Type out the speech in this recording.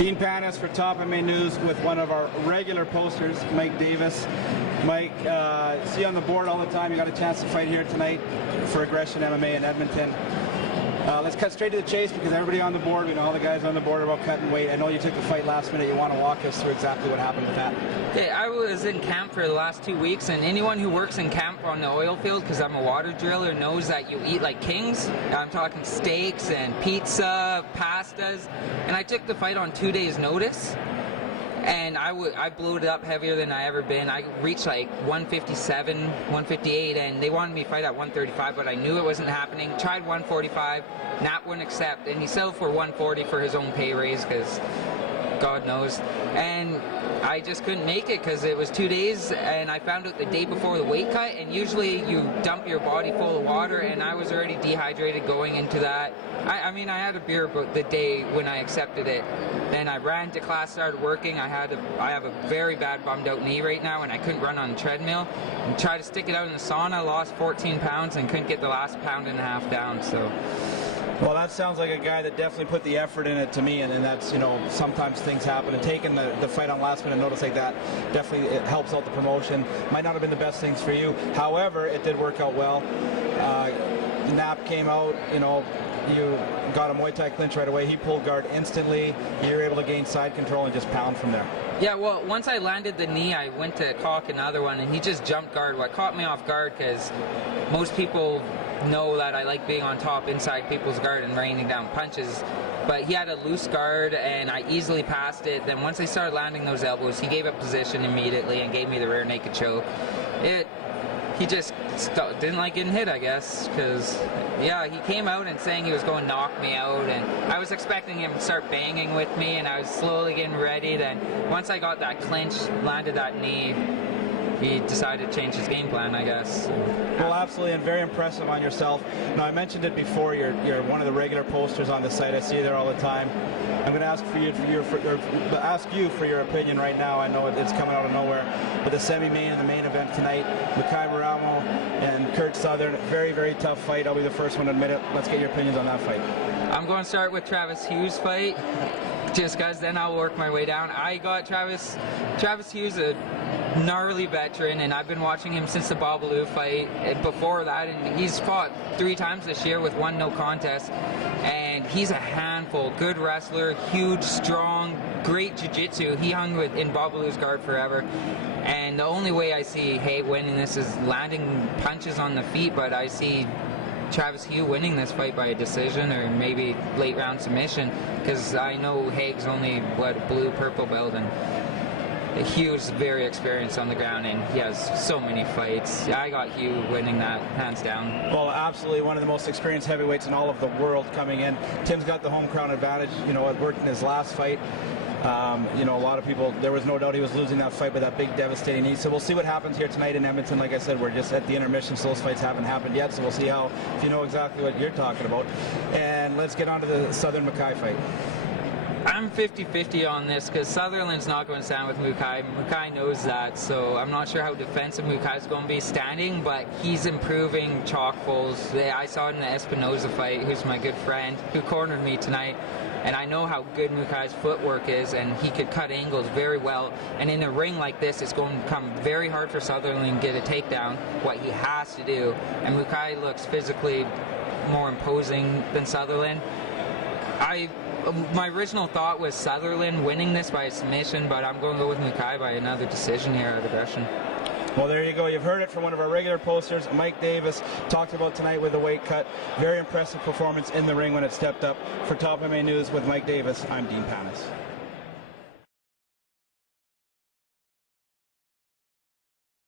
Dean Panis for Top MMA News with one of our regular posters, Mike Davis. Mike, see you on the board all the time. You got a chance to fight here tonight for Aggression MMA in Edmonton. Let's cut straight to the chase because everybody on the board, we know all the guys on the board are about cutting weight. I know you took the fight last minute. You want to walk us through exactly what happened with that? Okay, I was in camp for the last 2 weeks, and anyone who works in camp on the oil field, because I'm a water driller, knows that you eat like kings. I'm talking steaks and pizza, pastas, and I took the fight on 2 days' notice. And I blew it up heavier than I ever been. I reached like 157, 158, and they wanted me to fight at 135, but I knew it wasn't happening. Tried 145, Nat wouldn't accept, and he settled for 140 for his own pay raise, because God knows. And I just couldn't make it because it was 2 days, and I found out the day before the weight cut, and usually you dump your body full of water, and I was already dehydrated going into that. I mean, I had a beer about the day when I accepted it. Then I ran to class, started working. I have a very bad bummed out knee right now, and I couldn't run on the treadmill. And tried to stick it out in the sauna, lost 14 pounds, and couldn't get the last pound and a half down. So. Well, that sounds like a guy that definitely put the effort in it to me, and that's, you know, sometimes things happen, and taking the fight on last minute notice like that definitely it helps out the promotion. Might not have been the best things for you. However, it did work out well. Knapp came out, you know, you got a Muay Thai clinch right away. He pulled guard instantly. You were able to gain side control and just pound from there. Yeah, well, once I landed the knee, I went to cock another one, and he just jumped guard. What caught me off guard, because most people know that I like being on top inside people's guard and raining down punches, but he had a loose guard, and I easily passed it. Then once I started landing those elbows, he gave up position immediately and gave me the rear naked choke. He just didn't like getting hit, I guess, because, yeah, he came out and saying he was going to knock me out, and I was expecting him to start banging with me, and I was slowly getting ready. Then once I got that clinch, landed that knee, he decided to change his game plan, I guess. Well, absolutely, and very impressive on yourself. Now, I mentioned it before, you're one of the regular posters on the site. I see you there all the time. I'm going to ask you for your opinion right now. I know it's coming out of nowhere, but the semi-main and the main event tonight, Mickai Baramo and Kurt Southern, very, very tough fight. I'll be the first one to admit it. Let's get your opinions on that fight. I'm going to start with Travis Hughes' fight, just because then I'll work my way down. I got Travis Hughes, a gnarly veteran, and I've been watching him since the Babalu fight before that, and he's fought 3 times this year with 1 no contest, and he's a handful. Good wrestler, huge, strong, great jiu-jitsu. He hung in Babalu's guard forever, and the only way I see Haig winning this is landing punches on the feet, but I see Travis Hughes winning this fight by a decision or maybe late round submission, because I know Haig's only, what, blue, purple belt, and Hughes very experienced on the ground, and he has so many fights. I got Hughes winning that, hands down. Well, absolutely one of the most experienced heavyweights in all of the world coming in. Tim's got the home crown advantage. You know, it worked in his last fight. You know, a lot of people, there was no doubt he was losing that fight with that big devastating knee. So we'll see what happens here tonight in Edmonton. Like I said, we're just at the intermission, so those fights haven't happened yet. So we'll see if you know exactly what you're talking about. And let's get on to the Southern Mickai fight. I'm 50-50 on this, because Sutherland's not going to stand with Mickai. Mickai knows that, so I'm not sure how defensive Mukkai's going to be standing, but he's improving chalkfuls. I saw it in the Espinoza fight, who's my good friend, who cornered me tonight, and I know how good Mukkai's footwork is, and he could cut angles very well. And in a ring like this, it's going to become very hard for Sutherland to get a takedown, what he has to do. And Mickai looks physically more imposing than Sutherland. My original thought was Sutherland winning this by a submission, but I'm going to go with Mickai by another decision here at Aggression. Well, there you go. You've heard it from one of our regular posters. Mike Davis talked about tonight with the weight cut. Very impressive performance in the ring when it stepped up. For Top MMA News with Mike Davis, I'm Dean Panis.